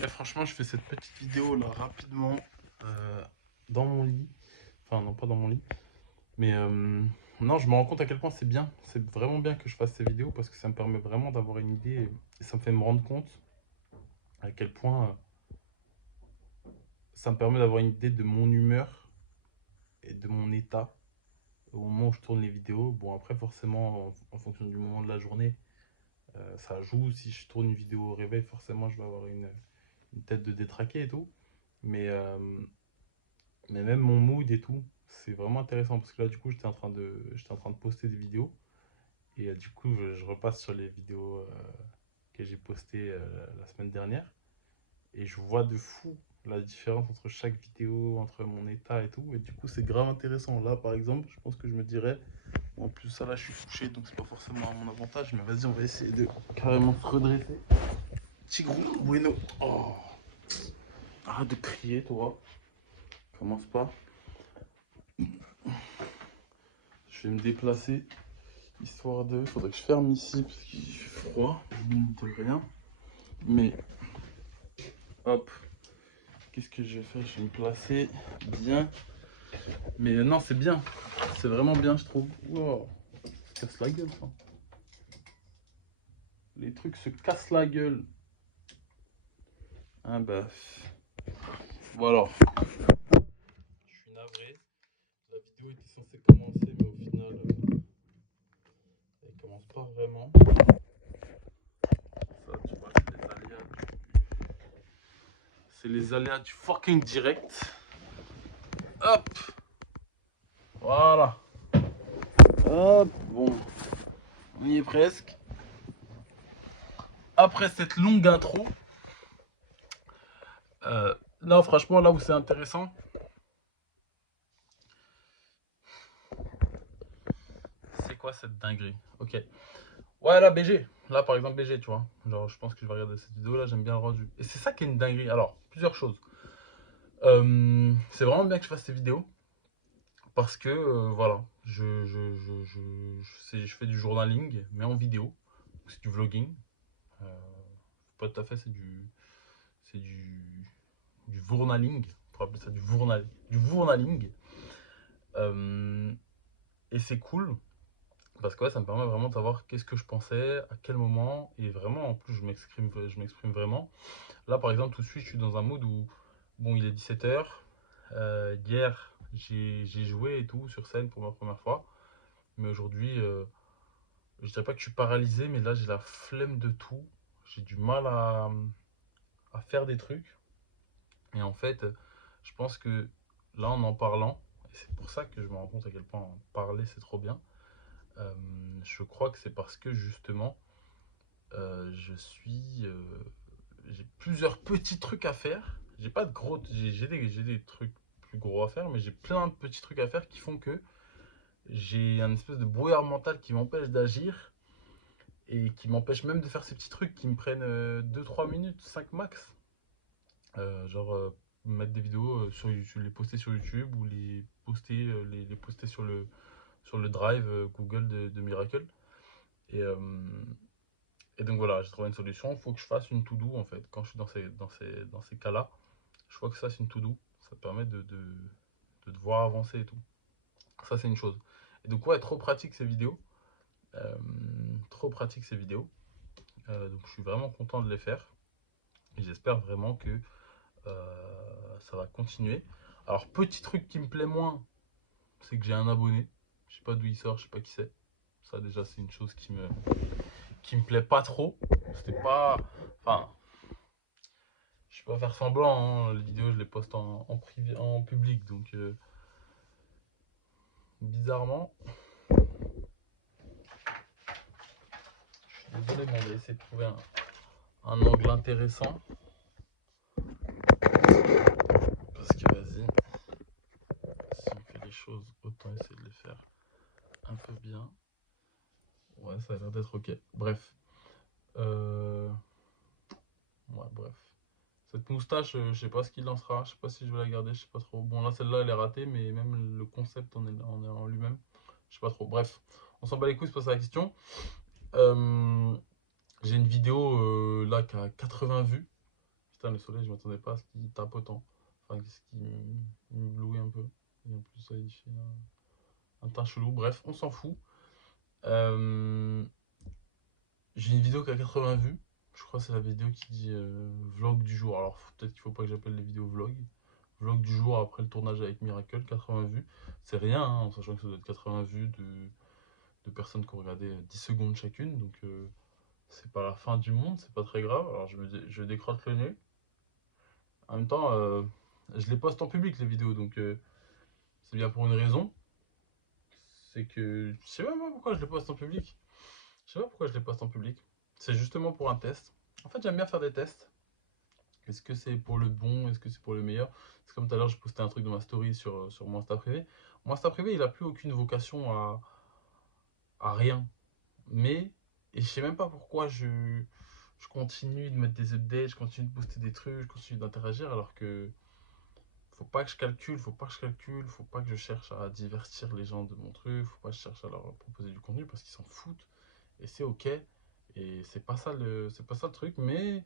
Et franchement, je fais cette petite vidéo là rapidement dans mon lit. Enfin, non, pas dans mon lit. Mais non, je me rends compte à quel point c'est bien. C'est vraiment bien que je fasse ces vidéos parce que ça me permet vraiment d'avoir une idée et ça me fait me rendre compte à quel point ça me permet d'avoir une idée de mon humeur et de mon état au moment où je tourne les vidéos. Bon, après, forcément, en fonction du moment de la journée, ça joue. Si je tourne une vidéo au réveil, forcément, je vais avoir une tête de détraqué et tout. Mais, euh, mais même mon mood et tout, c'est vraiment intéressant parce que là, du coup, j'étais en train de poster des vidéos et du coup, je repasse sur les vidéos que j'ai postées la semaine dernière et je vois de fou la différence entre chaque vidéo, entre mon état et tout. Et du coup, c'est grave intéressant. Là, par exemple, je pense que je me dirais, en plus, ça là, je suis couché donc c'est pas forcément à mon avantage, mais vas-y, on va essayer de carrément se redresser. Tigrou, bueno. Oh, arrête de crier, toi. Commence pas. Je vais me déplacer. Histoire de. Faudrait que je ferme ici parce qu'il fait froid, mine de rien. Mais hop, qu'est-ce que je vais faire? Je vais me placer bien. Mais non, c'est bien. C'est vraiment bien, je trouve. Wow, ça casse la gueule, ça. Les trucs se cassent la gueule. Ah bah. Voilà. Je suis navré. La vidéo était censée commencer, mais au final, elle commence pas vraiment. Ça, tu vois, c'est les aléas du fucking direct. Hop, voilà. Hop, bon, on y est presque. Après cette longue intro, non, franchement, là où c'est intéressant, c'est quoi cette dinguerie? Ok. Ouais, là, BG. Là, par exemple, BG, tu vois. Genre, je pense que je vais regarder cette vidéo là, j'aime bien le rendu. Et c'est ça qui est une dinguerie. Alors, plusieurs choses. C'est vraiment bien que je fasse ces vidéos parce que, voilà, je fais du journaling, mais en vidéo. C'est du vlogging. Euh, pas tout à fait, c'est du journaling. On pourrait appeler ça du journaling. Euh, et c'est cool parce que ouais, ça me permet vraiment de savoir qu'est-ce que je pensais, à quel moment, et vraiment, en plus, je m'exprime vraiment. Là, par exemple, tout de suite, je suis dans un mode où, bon, il est 17h. Hier, j'ai joué et tout sur scène pour ma première fois. Mais aujourd'hui, je dirais pas que je suis paralysé, mais là, j'ai la flemme de tout. J'ai du mal à faire des trucs. Et en fait, je pense que là, en parlant, et c'est pour ça que je me rends compte à quel point en parler, c'est trop bien. euh, je crois que c'est parce que justement, je suis. J'ai plusieurs petits trucs à faire. J'ai pas de gros. J'ai des trucs plus gros à faire, mais j'ai plein de petits trucs à faire qui font que j'ai un espèce de brouillard mental qui m'empêche d'agir et qui m'empêche même de faire ces petits trucs qui me prennent 2-3 minutes, 5 max. Genre mettre des vidéos sur YouTube, les poster sur YouTube ou les poster sur le Drive Google de Miracle. Et, euh, et donc voilà, j'ai trouvé une solution. Il faut que je fasse une to-do en fait. Quand je suis dans ces cas-là, je vois que ça c'est une to-do. Ça te permet de devoir avancer et tout. Ça c'est une chose. Et donc ouais, trop pratique ces vidéos. Euh, Trop pratique ces vidéos. Donc je suis vraiment content de les faire. Et j'espère vraiment que ça va continuer. Alors petit truc qui me plaît moins, c'est que j'ai un abonné. Je sais pas d'où il sort, je sais pas qui c'est. Ça déjà c'est une chose qui me plaît pas trop. C'était pas. Enfin, je peux pas faire semblant, hein. Les vidéos je les poste en privé, en public. Donc bizarrement, désolé, mais on va essayer de trouver un angle intéressant. Parce que vas-y, si on fait les choses, autant essayer de les faire un peu bien. Ouais, ça a l'air d'être ok. Bref. Euh... Ouais, bref. Cette moustache, je sais pas ce qu'il lancera. Je sais pas si je vais la garder, je sais pas trop. Bon, là, celle-là, elle est ratée, mais même le concept en lui-même, je sais pas trop. Bref, on s'en bat les couilles, c'est pas ça la question. Euh, j'ai une vidéo là qui a 80 vues. Putain, le soleil, je m'attendais pas à ce qu'il tape autant. Enfin, ce qui m'éblouit un peu. Et en plus, ça, il fait un teint chelou. Bref, on s'en fout. Euh, j'ai une vidéo qui a 80 vues. Je crois que c'est la vidéo qui dit vlog du jour. Alors, peut-être qu'il faut pas que j'appelle les vidéos vlog. Vlog du jour après le tournage avec Miracle, 80 vues. C'est rien, hein, en sachant que ça doit être 80 vues de personnes qui ont regardé 10 secondes chacune. Donc, c'est pas la fin du monde, c'est pas très grave. Alors, je décroche le nez. En même temps, je les poste en public, les vidéos. Donc, c'est bien pour une raison. C'est que je sais même pas pourquoi je les poste en public. Je sais pas pourquoi je les poste en public. C'est justement pour un test. En fait, j'aime bien faire des tests. Est-ce que c'est pour le bon? Est-ce que c'est pour le meilleur? C'est comme tout à l'heure, je postais un truc dans ma story sur mon Insta privé. Mon Insta privé, il a plus aucune vocation à rien. Mais, et je sais même pas pourquoi je continue de mettre des updates, je continue de poster des trucs, je continue d'interagir alors que faut pas que je calcule, faut pas que je cherche à divertir les gens de mon truc, faut pas que je cherche à leur proposer du contenu parce qu'ils s'en foutent et c'est ok. Et c'est pas ça le truc, mais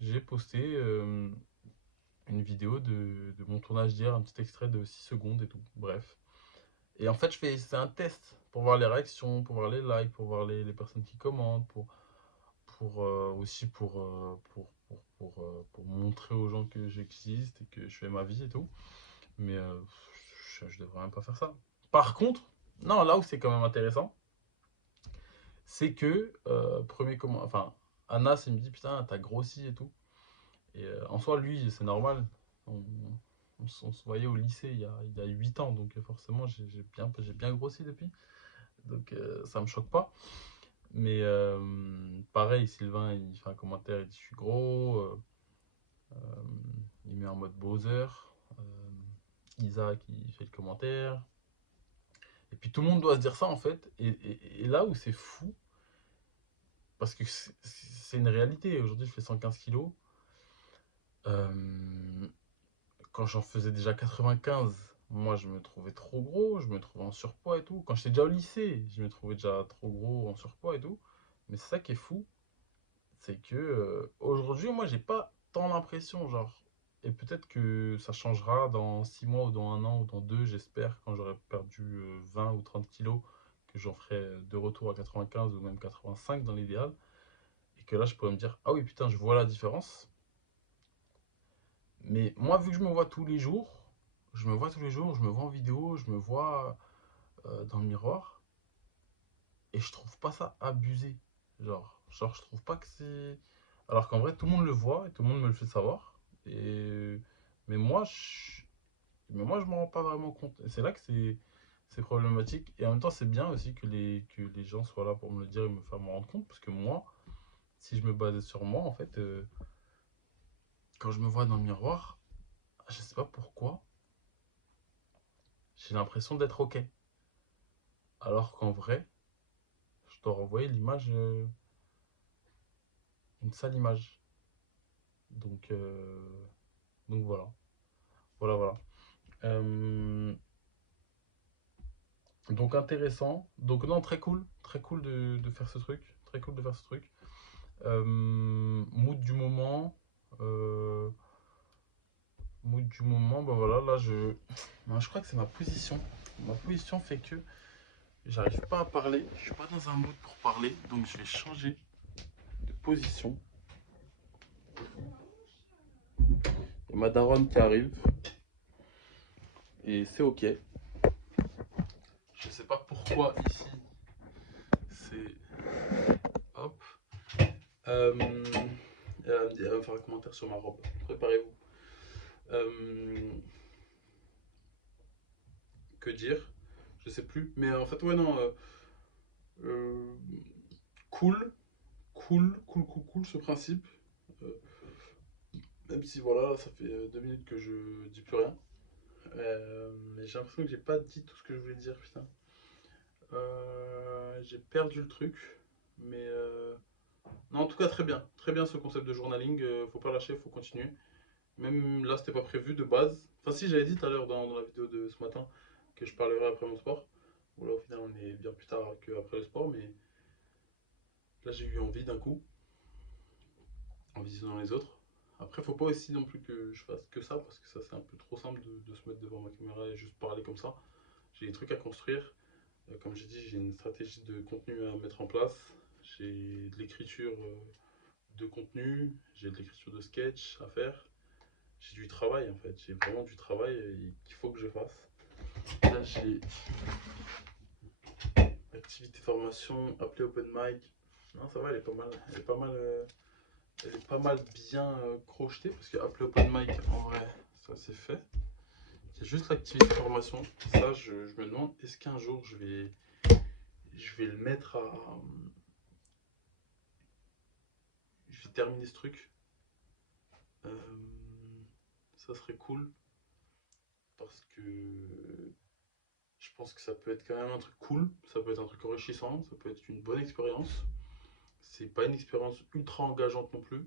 j'ai posté une vidéo de mon tournage d'hier, un petit extrait de 6 secondes et tout. Bref. Et en fait, c'est un test pour voir les réactions, pour voir les likes, pour voir les personnes qui commentent, aussi pour montrer aux gens que j'existe et que je fais ma vie et tout. Mais je devrais même pas faire ça. Par contre, non, là où c'est quand même intéressant, c'est que, enfin, Anas, il me dit, putain, t'as grossi et tout. Et en soi, lui, c'est normal. On se voyait au lycée il y a 8 ans, donc forcément, j'ai bien grossi depuis. Donc ça me choque pas. Mais pareil, Sylvain, il fait un commentaire, il dit, je suis gros. Il met en mode Bowser. Euh, Isaac, il fait le commentaire. Et puis tout le monde doit se dire ça en fait. Et là où c'est fou, parce que c'est une réalité. Aujourd'hui, je fais 115 kilos. Euh, quand j'en faisais déjà 95, moi je me trouvais trop gros, je me trouvais en surpoids et tout. Quand j'étais déjà au lycée, je me trouvais déjà trop gros en surpoids et tout. Mais c'est ça qui est fou, c'est que aujourd'hui, moi j'ai pas tant l'impression, genre. Et peut-être que ça changera dans 6 mois ou dans un an ou dans deux, j'espère, quand j'aurai perdu 20 ou 30 kilos, que j'en ferai de retour à 95 ou même 85 dans l'idéal. Et que là, je pourrais me dire, ah oui, putain, je vois la différence. Mais moi, vu que je me vois tous les jours, je me vois tous les jours, je me vois en vidéo, je me vois dans le miroir, et je trouve pas ça abusé. Je trouve pas que c'est. Alors qu'en vrai, tout le monde le voit et tout le monde me le fait savoir. Et... Mais moi, je m'en rends pas vraiment compte. Et c'est là que c'est problématique. Et en même temps, c'est bien aussi que les gens soient là pour me le dire et me faire me rendre compte. Parce que moi, si je me basais sur moi, en fait, quand je me vois dans le miroir, je sais pas pourquoi, j'ai l'impression d'être OK. Alors qu'en vrai, je dois renvoyer l'image, une sale image. Donc, donc voilà. Voilà, voilà. Euh, donc intéressant. Donc non, très cool de faire ce truc. Très cool de faire ce truc. Mood du moment. euh, Mood du moment, bah voilà, là je crois que c'est ma position. Ma position fait que j'arrive pas à parler. Je suis pas dans un mood pour parler, donc je vais changer de position. Il y a ma daronne qui arrive et c'est ok. Je sais pas pourquoi ici c'est hop. Elle va me faire un commentaire sur ma robe. Préparez-vous. Euh, que dire? Je sais plus. Mais en fait, ouais, non. Euh, cool, cool ce principe. Euh, Même si voilà, ça fait 2 minutes que je dis plus rien. Mais j'ai l'impression que j'ai pas dit tout ce que je voulais dire, putain. J'ai perdu le truc. Mais non, en tout cas, très bien ce concept de journaling. Faut pas lâcher, faut continuer. Même là, c'était pas prévu de base. Enfin, si, j'avais dit tout à l'heure dans la vidéo de ce matin que je parlerai après mon sport. Bon, là, au final, on est bien plus tard qu'après le sport, mais là, j'ai eu envie d'un coup, en visionnant les autres. Après, faut pas aussi non plus que je fasse que ça, parce que ça, c'est un peu trop simple de se mettre devant ma caméra et juste parler comme ça. J'ai des trucs à construire. Comme j'ai dit, j'ai une stratégie de contenu à mettre en place. J'ai de l'écriture de contenu, j'ai de l'écriture de sketch à faire. J'ai du travail en fait, j'ai vraiment du travail qu'il faut que je fasse. Là, j'ai activité formation, appelé open mic. Non, ça va, elle est pas mal. Elle est pas mal bien crochetée parce que appelé open mic, en vrai, ça c'est fait. Il y a juste l'activité formation. Ça, je me demande, est-ce qu'un jour je vais le mettre à. Je vais terminer ce truc. Euh, Ça serait cool parce que je pense que ça peut être quand même un truc cool, ça peut être un truc enrichissant, ça peut être une bonne expérience. C'est pas une expérience ultra engageante non plus.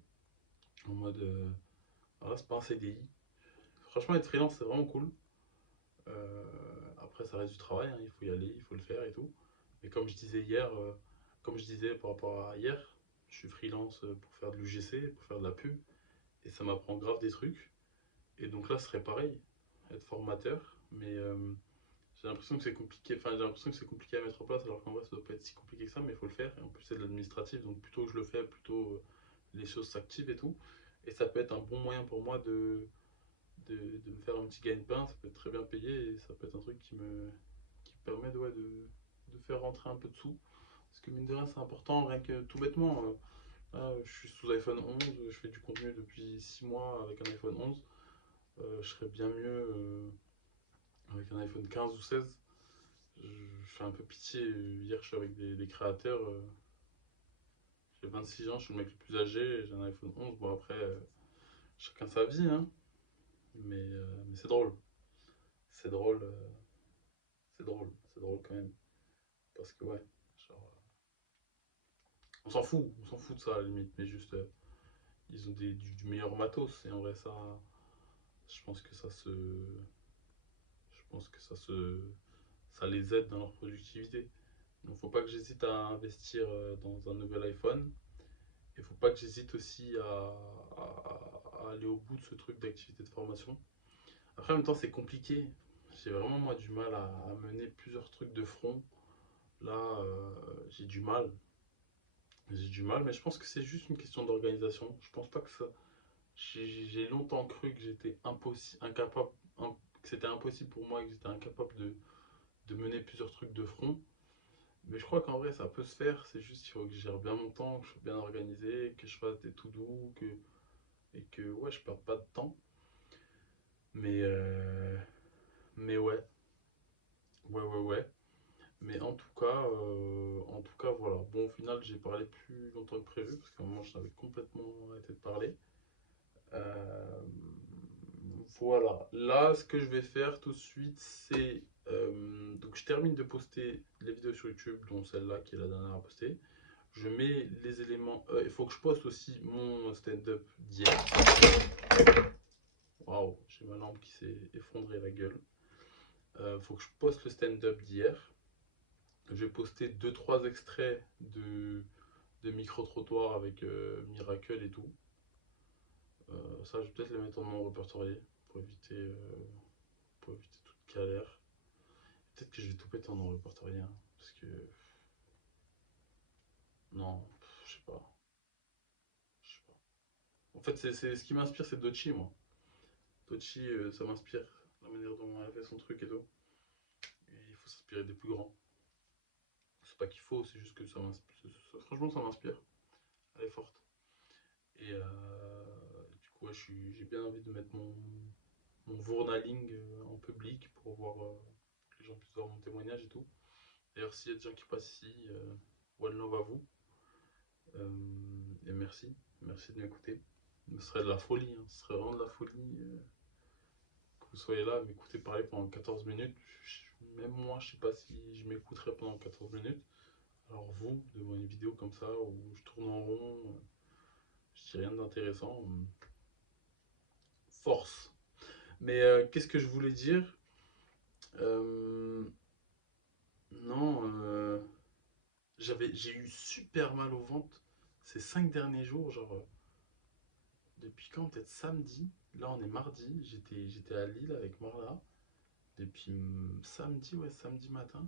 En mode, voilà, c'est pas un CDI. Franchement, être freelance, c'est vraiment cool. Après, ça reste du travail, hein, il faut y aller, il faut le faire et tout. Mais comme je disais hier, comme je disais par rapport à hier, je suis freelance pour faire de l'UGC, pour faire de la pub, et ça m'apprend grave des trucs. Et donc là, ce serait pareil, être formateur, mais j'ai l'impression que c'est compliqué, enfin j'ai l'impression que c'est compliqué à mettre en place, alors qu'en vrai ça doit pas être si compliqué que ça, mais il faut le faire. Et en plus c'est de l'administratif, donc plutôt que je le fais, plutôt les choses s'activent et tout. Et ça peut être un bon moyen pour moi de me faire un petit gagne-pain, ça peut être très bien payé et ça peut être un truc qui me permet de faire rentrer un peu de sous. Parce que mine de rien c'est important, rien que tout bêtement. Là, je suis sous iPhone 11, je fais du contenu depuis 6 mois avec un iPhone 11. Je serais bien mieux avec un iPhone 15 ou 16. Je fais un peu pitié. Hier, je suis avec des créateurs. J'ai 26 ans, je suis le mec le plus âgé. J'ai un iPhone 11. Bon, après, chacun sa vie, hein. Mais c'est drôle. C'est drôle. C'est drôle. C'est drôle quand même. Parce que, ouais, genre, on s'en fout. On s'en fout de ça à la limite. Mais juste, ils ont du meilleur matos. Et en vrai, ça, je pense que ça se. Je pense que ça les aide dans leur productivité. Donc, faut pas que j'hésite à investir dans un nouvel iPhone. Il faut pas que j'hésite aussi à aller au bout de ce truc d'activité de formation. Après, en même temps, c'est compliqué. J'ai vraiment moi du mal à mener plusieurs trucs de front. Là, j'ai du mal. J'ai du mal, mais je pense que c'est juste une question d'organisation. Je pense pas que ça. J'ai longtemps cru que j'étais incapable, que c'était impossible pour moi, que j'étais incapable de mener plusieurs trucs de front. Mais je crois qu'en vrai, ça peut se faire. C'est juste qu'il faut que je gère bien mon temps, que je sois bien organisé, que je fasse des to-do, et que ouais, je perds pas de temps. Mais, euh, mais ouais, ouais. Mais en tout cas, voilà. Bon, au final, j'ai parlé plus longtemps que prévu parce qu'à un moment, j'avais complètement arrêté de parler. Euh, voilà. Là, ce que je vais faire tout de suite, c'est donc je termine de poster les vidéos sur YouTube, dont celle-là qui est la dernière à poster. Je mets les éléments. Il faut que je poste aussi mon stand-up d'hier. Waouh, j'ai ma lampe qui s'est effondrée la gueule. Faut que je poste le stand-up d'hier. Je vais poster deux trois extraits de micro-trottoirs avec Miracle et tout. Ça, je vais peut-être les mettre en non répertorié pour éviter toute galère. Peut-être que je vais tout péter en non répertorié. Hein, parce que. Non, je sais pas. Je sais pas. En fait, ce qui m'inspire, c'est Dochi, moi. Dochi, ça m'inspire. La manière dont elle fait son truc et tout. Et il faut s'inspirer des plus grands. C'est pas qu'il faut, c'est juste que ça m'inspire. Franchement, ça m'inspire. Elle est forte. Et du coup, ouais, j'ai bien envie de mettre mon journaling en public pour voir que les gens puissent voir mon témoignage et tout. D'ailleurs, s'il y a des gens qui passent ici, one love à vous. Et merci. Merci de m'écouter. Ce serait de la folie, hein. Ce serait vraiment de la folie que vous soyez là à m'écouter parler pendant 14 minutes. Même moi, je sais pas si je m'écouterais pendant 14 minutes. Alors vous, devant une vidéo comme ça où je tourne en rond, je dis rien d'intéressant. Force. Mais qu'est-ce que je voulais dire? Euh, non, j'ai eu super mal au ventre ces 5 derniers jours. Genre, depuis quand? Peut-être samedi. Là, on est mardi. J'étais à Lille avec Morla. Depuis samedi, ouais, samedi matin.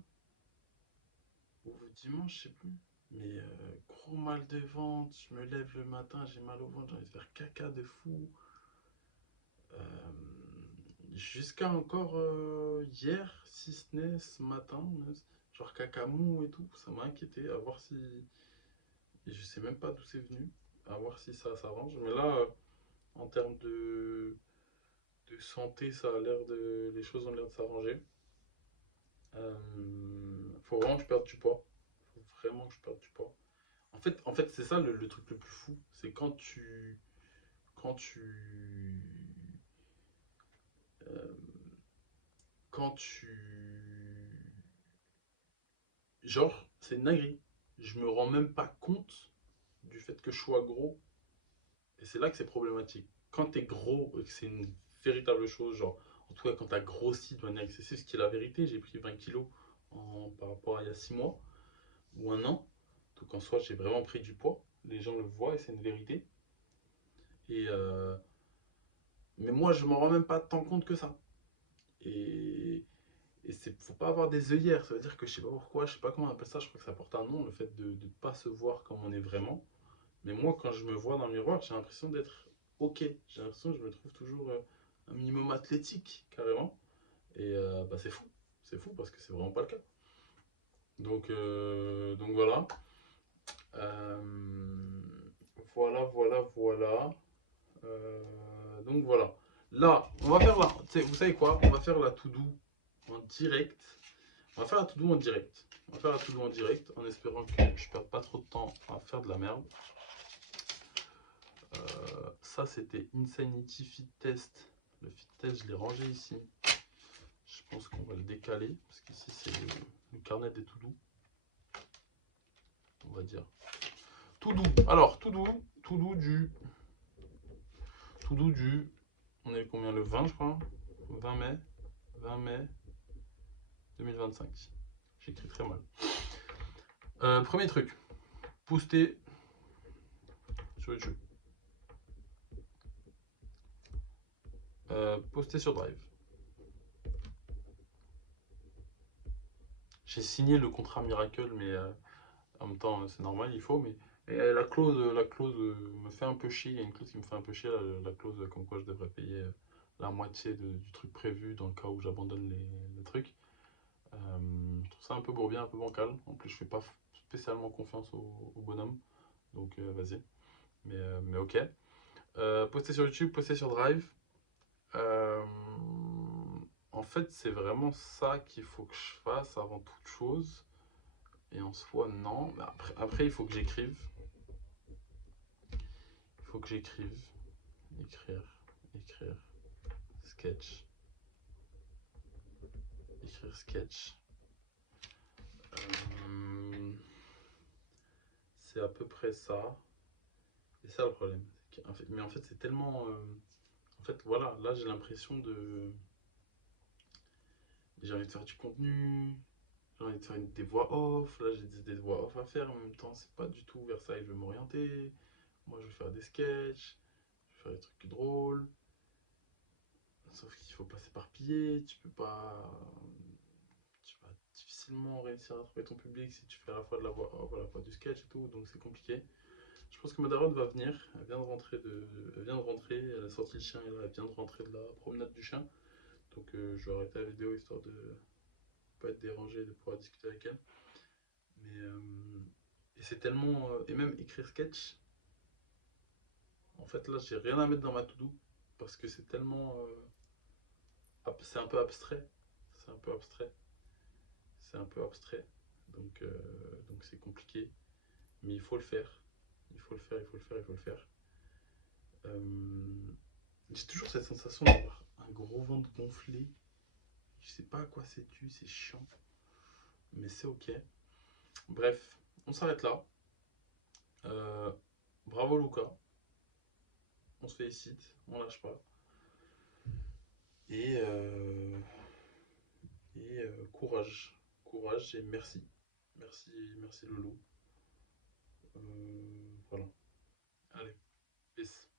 Ou dimanche, je sais plus. Mais gros mal de ventre. Je me lève le matin, j'ai mal au ventre, j'ai envie de faire caca de fou. Jusqu'à encore hier, si ce n'est ce matin, genre caca mou et tout. Ça m'a inquiété. À voir si. Et je sais même pas d'où c'est venu. À voir si ça s'arrange. Mais là, en termes de santé, ça a l'air de. Les choses ont l'air de s'arranger. Faut vraiment que je perde du poids. Faut vraiment que je perde du poids. En fait c'est ça le truc le plus fou. C'est quand tu. euh, quand tu. Genre, c'est une dinguerie. Je me rends même pas compte du fait que je sois gros. Et c'est là que c'est problématique. Quand t'es gros et que c'est une véritable chose, genre, en tout cas quand t'as grossi de manière excessive, ce qui est la vérité, j'ai pris 20 kilos par rapport à il y a 6 mois ou un an. Donc en soi, j'ai vraiment pris du poids. Les gens le voient et c'est une vérité. Et mais moi, je m'en rends même pas tant compte que ça. Et, faut pas avoir des œillères. Ça veut dire que je sais pas pourquoi, je sais pas comment on appelle ça, je crois que ça porte un nom, le fait de ne pas se voir comme on est vraiment. Mais moi, quand je me vois dans le miroir, j'ai l'impression d'être ok. J'ai l'impression que je me trouve toujours un minimum athlétique, carrément. Et bah, c'est fou. C'est fou parce que c'est vraiment pas le cas. Donc voilà. Euh, voilà. Donc voilà. Là, on va faire la. Vous savez quoi? On va faire la to-do en direct. On va faire la to-do en direct. On va faire la to-do en direct en espérant que je perde pas trop de temps à faire de la merde. Ça, c'était Insanity Fit Test. Le fit test, je l'ai rangé ici. Je pense qu'on va le décaler parce qu'ici, c'est le carnet des to-do. On va dire. To-do. Alors, to-do du. To-do du. On est combien? Le 20, je crois. 20 mai. 20 mai 2025. J'écris très mal. Premier truc. Poster sur YouTube. Poster sur Drive. J'ai signé le contrat Miracle, mais en même temps, c'est normal, il faut. Mais la clause me fait un peu chier. Il y a une clause qui me fait un peu chier, la clause comme quoi je devrais payer la moitié du truc prévu dans le cas où j'abandonne les trucs. Je trouve ça un peu bourbier, un peu bancal. En plus, je fais pas spécialement confiance au bonhomme. Donc, vas-y. Mais ok. Poster sur YouTube, poster sur Drive. Euh, En fait, c'est vraiment ça qu'il faut que je fasse avant toute chose. Et en soi, non. Mais après, il faut que j'écrive. Il faut que j'écrive. Écrire. Écrire. Sketch. Écrire sketch. Euh, c'est à peu près ça. C'est ça le problème. Mais en fait, c'est tellement. En fait, voilà, là, j'ai l'impression de. J'ai envie de faire du contenu. J'ai envie de faire des voix off. Là, j'ai des voix off à faire. En même temps, c'est pas du tout vers ça que je veux m'orienter. Moi, je veux faire des sketchs. Je veux faire des trucs drôles. Sauf qu'il faut pas s'éparpiller. Tu vas difficilement réussir à trouver ton public si tu fais à la fois de la voix off, à la fois du sketch et tout. Donc, c'est compliqué. Je pense que ma daronne va venir. Elle vient de rentrer. Elle a sorti le chien et là, elle vient de rentrer de la promenade du chien. Donc, je vais arrêter la vidéo histoire de pas être dérangé et de pouvoir discuter avec elle. Mais et c'est tellement et même écrire sketch. En fait, là, j'ai rien à mettre dans ma to-do parce que c'est tellement c'est un peu abstrait. C'est un peu abstrait. C'est un peu abstrait. Donc c'est compliqué. Mais il faut le faire. Il faut le faire, il faut le faire, il faut le faire. Euh, j'ai toujours cette sensation d'avoir un gros ventre gonflé. Je sais pas à quoi c'est dû, c'est chiant. Mais c'est ok. Bref, on s'arrête là. Euh, Bravo Luca. On se félicite. On lâche pas. Et, euh, et courage. Courage et merci. Merci, merci Loulou. Voilà. Allez, peace.